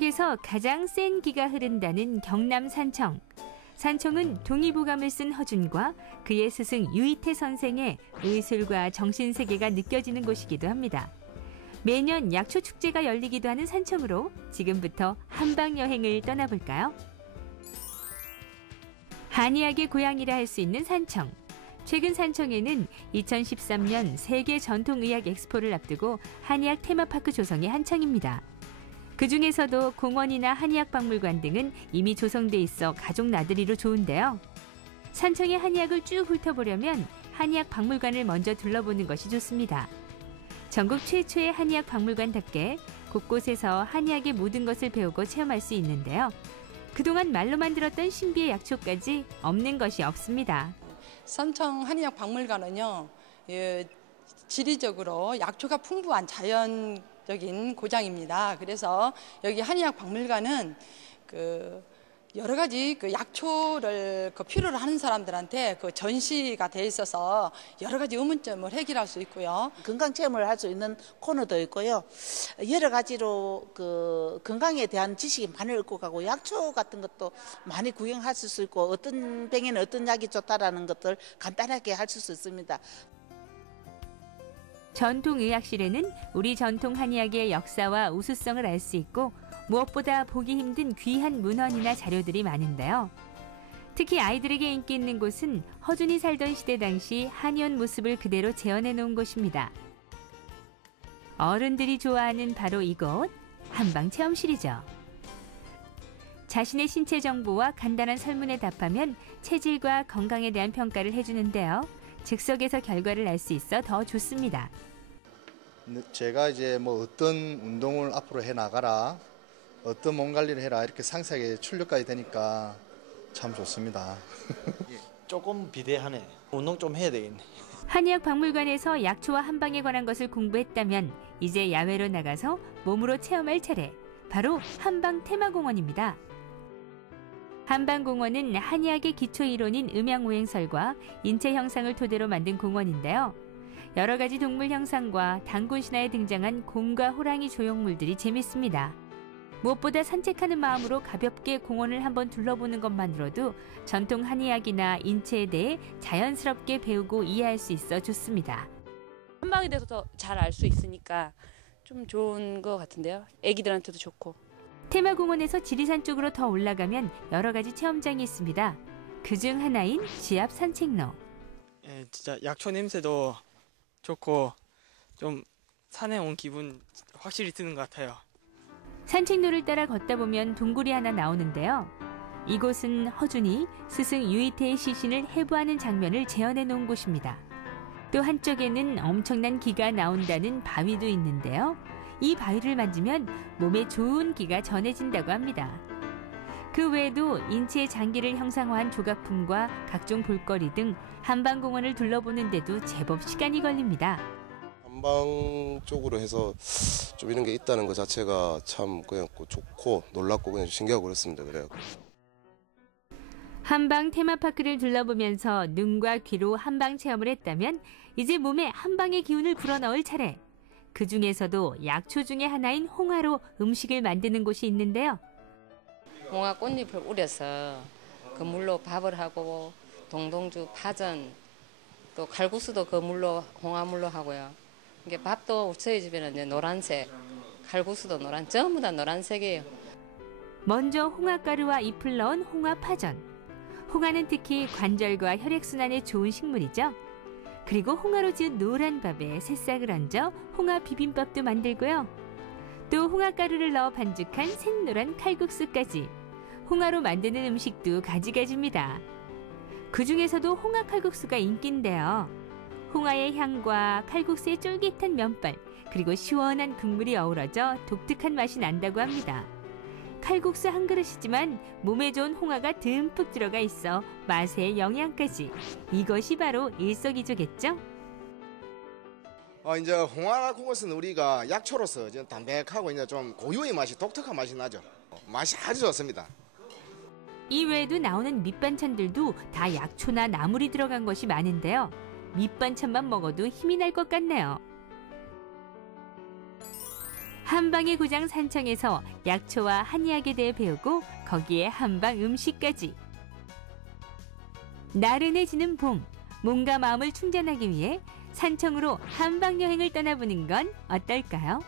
한국에서 가장 센 기가 흐른다는 경남 산청. 산청은 동의보감을 쓴 허준과 그의 스승 유이태 선생의 의술과 정신세계가 느껴지는 곳이기도 합니다. 매년 약초 축제가 열리기도 하는 산청으로 지금부터 한방 여행을 떠나볼까요? 한의학의 고향이라 할 수 있는 산청. 최근 산청에는 2013년 세계 전통의학 엑스포를 앞두고 한의학 테마파크 조성이 한창입니다. 그중에서도 공원이나 한의학박물관 등은 이미 조성돼 있어 가족 나들이로 좋은데요. 산청의 한의학을 쭉 훑어보려면 한의학박물관을 먼저 둘러보는 것이 좋습니다. 전국 최초의 한의학박물관답게 곳곳에서 한의학의 모든 것을 배우고 체험할 수 있는데요. 그동안 말로만 들었던 신비의 약초까지 없는 것이 없습니다. 산청 한의학박물관은요, 지리적으로 약초가 풍부한 자연적인 고장입니다. 그래서 여기 한의학박물관은 여러 가지 약초를 필요로 하는 사람들한테 전시가 돼 있어서 여러 가지 의문점을 해결할 수 있고요. 건강 체험을 할 수 있는 코너도 있고요. 여러 가지로 건강에 대한 지식이 많이 얻고 가고 약초 같은 것도 많이 구경하실 수 있고 어떤 병에는 어떤 약이 좋다라는 것들 간단하게 하실 수 있습니다. 전통의학실에는 우리 전통 한의학의 역사와 우수성을 알 수 있고 무엇보다 보기 힘든 귀한 문헌이나 자료들이 많은데요. 특히 아이들에게 인기 있는 곳은 허준이 살던 시대 당시 한의원 모습을 그대로 재현해 놓은 곳입니다. 어른들이 좋아하는 바로 이곳, 한방체험실이죠. 자신의 신체 정보와 간단한 설문에 답하면 체질과 건강에 대한 평가를 해주는데요. 즉석에서 결과를 알 수 있어 더 좋습니다. 제가 이제 어떤 운동을 앞으로 해 나가라, 어떤 몸 관리를 해라 이렇게 상세하게 출력까지 되니까 참 좋습니다. 조금 비대하네. 운동 좀 해야 되겠네. 한의학박물관에서 약초와 한방에 관한 것을 공부했다면 이제 야외로 나가서 몸으로 체험할 차례. 바로 한방 테마공원입니다. 한방공원은 한의학의 기초이론인 음양오행설과 인체 형상을 토대로 만든 공원인데요. 여러 가지 동물 형상과 단군 신화에 등장한 곰과 호랑이 조형물들이 재밌습니다. 무엇보다 산책하는 마음으로 가볍게 공원을 한번 둘러보는 것만으로도 전통 한의학이나 인체에 대해 자연스럽게 배우고 이해할 수 있어 좋습니다. 한방에 대해서 더 잘 알 수 있으니까 좀 좋은 것 같은데요. 애기들한테도 좋고. 테마공원에서 지리산 쪽으로 더 올라가면 여러 가지 체험장이 있습니다. 그중 하나인 지압 산책로. 진짜 약초 냄새도 좋고 좀 산에 온 기분 확실히 드는 것 같아요. 산책로를 따라 걷다 보면 동굴이 하나 나오는데요. 이곳은 허준이 스승 유이태의 시신을 해부하는 장면을 재현해 놓은 곳입니다. 또 한쪽에는 엄청난 기가 나온다는 바위도 있는데요. 이 바위를 만지면 몸에 좋은 기가 전해진다고 합니다. 그 외에도 인체의 장기를 형상화한 조각품과 각종 볼거리 등 한방공원을 둘러보는 데도 제법 시간이 걸립니다. 한방 쪽으로 해서 좀 이런 게 있다는 것 자체가 참 그냥 좋고 놀랍고 그냥 신기하고 그렇습니다. 그래요. 한방 테마파크를 둘러보면서 눈과 귀로 한방 체험을 했다면 이제 몸에 한방의 기운을 불어넣을 차례. 그 중에서도 약초 중에 하나인 홍화로 음식을 만드는 곳이 있는데요. 홍화 꽃잎을 우려서 그 물로 밥을 하고 동동주, 파전, 또 칼국수도 그 물로 홍화물로 하고요. 이게 밥도 저희 집에는 이제 노란색, 칼국수도 전부 다 노란색이에요. 먼저 홍화가루와 잎을 넣은 홍화파전. 홍화는 특히 관절과 혈액순환에 좋은 식물이죠. 그리고 홍화로 지은 노란 밥에 새싹을 얹어 홍화 비빔밥도 만들고요. 또 홍화가루를 넣어 반죽한 샛노란 칼국수까지. 홍화로 만드는 음식도 가지가지입니다. 그중에서도 홍화 칼국수가 인기인데요. 홍화의 향과 칼국수의 쫄깃한 면발, 그리고 시원한 국물이 어우러져 독특한 맛이 난다고 합니다. 칼국수 한 그릇이지만 몸에 좋은 홍화가 듬뿍 들어가 있어 맛에 영양까지. 이것이 바로 일석이조겠죠? 이제 홍화 국물은 우리가 약초로서 이제 담백하고 이제 좀 고유의 맛이 독특한 맛이 나죠. 맛이 아주 좋습니다. 이 외에도 나오는 밑반찬들도 다 약초나 나물이 들어간 것이 많은데요. 밑반찬만 먹어도 힘이 날 것 같네요. 한방의 고장 산청에서 약초와 한의학에 대해 배우고 거기에 한방 음식까지. 나른해지는 봄, 몸과 마음을 충전하기 위해 산청으로 한방 여행을 떠나보는 건 어떨까요?